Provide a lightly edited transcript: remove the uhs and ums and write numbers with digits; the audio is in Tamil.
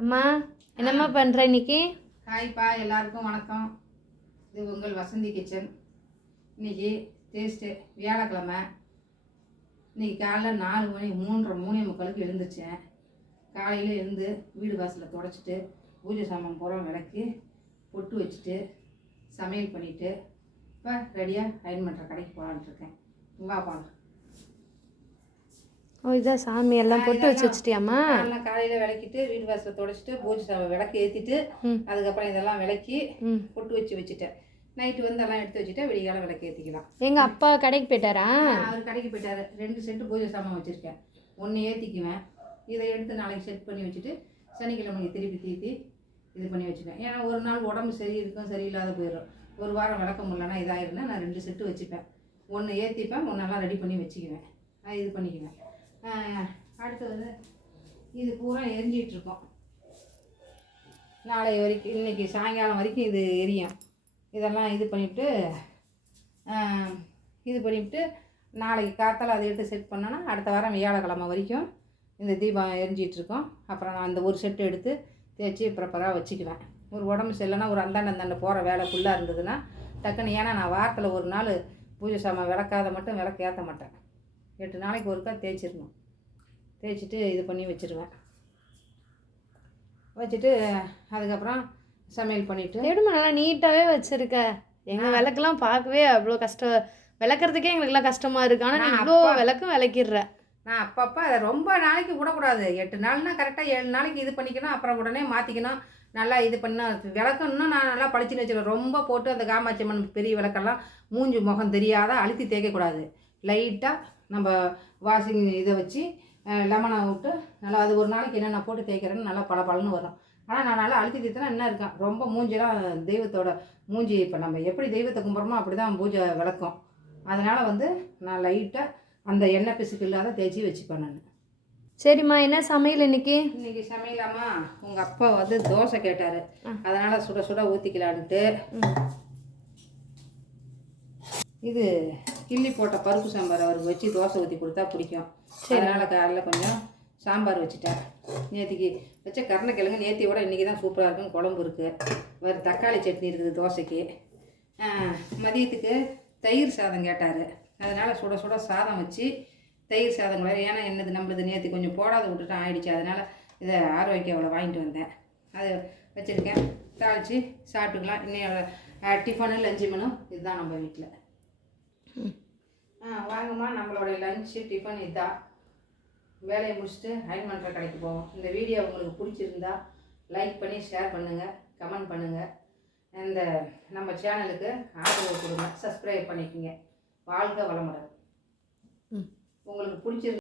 அம்மா என்னம்மா பண்ணுற இன்னைக்கு? ஹாய்ப்பா, எல்லாருக்கும் வணக்கம். இது உங்கள் வசந்தி கிச்சன். இன்னைக்கு டேஸ்ட்டு வியாழக்கிழமை. இன்னைக்கு காலைல 4 மணி 3:30 எழுந்துச்சேன். காலையில் எழுந்து வீடு வாசலை துடைச்சிட்டு பூஜை சாமான் பூரா விளக்கி பொட்டு வச்சுட்டு சமையல் பண்ணிவிட்டு இப்போ ரெடியாக அயன் பண்ணுற கடைக்கு போகலான்ட்டு இருக்கேன். வா போகலாம். ஓ, இதான் சாமி எல்லாம் பொட்டு வச்சு வச்சுட்டியாம்மா? எல்லாம் காலையில் விளக்கிட்டு வீடு வாசலை துடைச்சிட்டு பூஜை சாமான் விளக்கு ஏற்றிட்டு அதுக்கப்புறம் இதெல்லாம் விளக்கி பொட்டு வச்சுட்டேன். நைட்டு வந்து எல்லாம் எடுத்து வச்சுட்டு விடிகாலம் விளக்கு ஏற்றிக்கலாம். எங்கள் அப்பா கடைக்கு போயிட்டாரா? அவர் கடைக்கு போயிட்டாரு. 2 செட்டு பூஜை சாமான் வச்சுருக்கேன். 1 ஏற்றிக்குவேன். இதை எடுத்து நாளைக்கு செட் பண்ணி வச்சுட்டு சனிக்கிழமைக்கு திருப்பி இது பண்ணி வச்சுப்பேன். ஏன்னா ஒரு நாள் உடம்பு சரி இருக்கும், சரியில்லாத போயிடும். ஒரு வாரம் விளக்க முடியலன்னா இதாகிருந்தா நான் 2 செட்டு வச்சுப்பேன். 1 ஏற்றிப்பேன், 1 ரெடி பண்ணி வச்சுக்குவேன். இது பண்ணிக்குவேன். அடுத்தது இது பூரா எரிஞ்சிகிட்ருக்கோம். நாளை வரைக்கும் இன்றைக்கி சாயங்காலம் வரைக்கும் இது எரியும். இதெல்லாம் இது பண்ணிவிட்டு நாளைக்கு காத்தால் அதை எடுத்து செட் பண்ணோன்னா அடுத்த வாரம் வியாழக்கிழமை வரைக்கும் இந்த தீபம் எரிஞ்சிகிட்ருக்கோம். அப்புறம் நான் அந்த ஒரு செட்டு எடுத்து தேய்ச்சி ப்ராப்பராக வச்சுக்குவேன். ஒரு உடம்பு சரியில்லைன்னா ஒரு அந்தாண்ட போகிற வேலை ஃபுல்லாக இருந்ததுன்னா டக்குன்னு, ஏன்னா நான் வாரத்தில் ஒரு நாள் பூஜை சாமான் விளக்காத மட்டும் விளக்கு ஏற்ற மாட்டேன். 8 நாளைக்கு ஒருக்கா தேய்ச்சிடணும். தேய்ச்சிட்டு இது பண்ணி வச்சுருவேன். வச்சுட்டு அதுக்கப்புறம் சமையல் பண்ணிவிட்டு எடுமா நல்லா நீட்டாகவே வச்சுருக்க. எங்கள் விளக்கெல்லாம் பார்க்கவே அவ்வளோ கஷ்டம், விளக்குறதுக்கே எங்களுக்குலாம் கஷ்டமாக இருக்குது. ஆனால் நான் இவ்வளோ விளக்கும் விளக்கிடுறேன். நான் அப்பப்போ அதை ரொம்ப நாளைக்கு விடக்கூடாது. 8 நாள்னா கரெக்டாக 7 நாளைக்கு இது பண்ணிக்கணும். அப்புறம் உடனே மாற்றிக்கணும். நல்லா இது பண்ணால் விளக்கணுன்னா நான் நல்லா பளிச்சுன்னு வச்சுருவேன். ரொம்ப போட்டு அந்த காமாட்சி அம்மன் பெரிய விளக்கெல்லாம் மூஞ்சி முகம் தெரியாத அழுத்தி தேய்க்கக்கூடாது. லைட்டாக நம்ம வாஷிங் இதை வச்சு லெமனை விட்டு நல்லா அது ஒரு நாளைக்கு என்னென்ன போட்டு தேய்க்கிறேன்னு நல்லா பளபளன்னு வரும். ஆனால் நான் நல்லா அழுத்தி தேய்த்தனா என்ன இருக்கேன், ரொம்ப மூஞ்சிலாம் தெய்வத்தோட மூஞ்சி இப்போ நம்ம எப்படி தெய்வத்தை கும்பிட்றோமோ அப்படி தான் பூஜை விளக்கும். அதனால் வந்து நான் லைட்டாக அந்த எண்ணெய் பிசுக்கு இல்லாத தேய்ச்சி வச்சுப்பேன் நான். சரிம்மா, என்ன சமையல் இன்னைக்கு? இன்னைக்கு சமையலாமா, உங்கள் அப்பா வந்து தோசை கேட்டார். அதனால் சுட சுட ஊற்றிக்கலான்ட்டு இது கிள்ளி போட்ட பருப்பு சாம்பார் அவருக்கு வச்சு தோசை ஊற்றி கொடுத்தா பிடிக்கும். அதனால் காலைல கொஞ்சம் சாம்பார் வச்சுட்டேன். நேற்றுக்கு வச்ச கருணக்கிழங்கு நேற்றியோட இன்றைக்கி தான் சூப்பராக இருக்கும். குழம்பு இருக்குது, வேறு தக்காளி சட்னி இருக்குது தோசைக்கு. மதியத்துக்கு தயிர் சாதம் கேட்டார். அதனால் சுட சுட சாதம் வச்சு தயிர் சாதம் வேறு, ஏன்னா என்னது நம்மளது நேற்று கொஞ்சம் போடாத விட்டுட்டு ஆயிடுச்சு. அதனால் இதை ஆரோக்கியாவில் வாங்கிட்டு வந்தேன். அதை வச்சுருக்கேன். தாளித்து சாப்பிட்டுக்கலாம். இன்னும் டிஃபனு லஞ்சு மெனு இதுதான் நம்ம வீட்டில். வாங்கம்மா, நம்மளோடைய லஞ்சு டிஃபன் இதுதான். வேலையை முடிச்சுட்டு அயன் பண்ணுற கடைக்கு போவோம். இந்த வீடியோ உங்களுக்கு பிடிச்சிருந்தா லைக் பண்ணி ஷேர் பண்ணுங்கள், கமெண்ட் பண்ணுங்கள். இந்த நம்ம சேனலுக்கு ஆதரவு கொடுங்க, சப்ஸ்கிரைப் பண்ணிக்கோங்க. வாழ்க வளமுடன். உங்களுக்கு பிடிச்சிருக்கு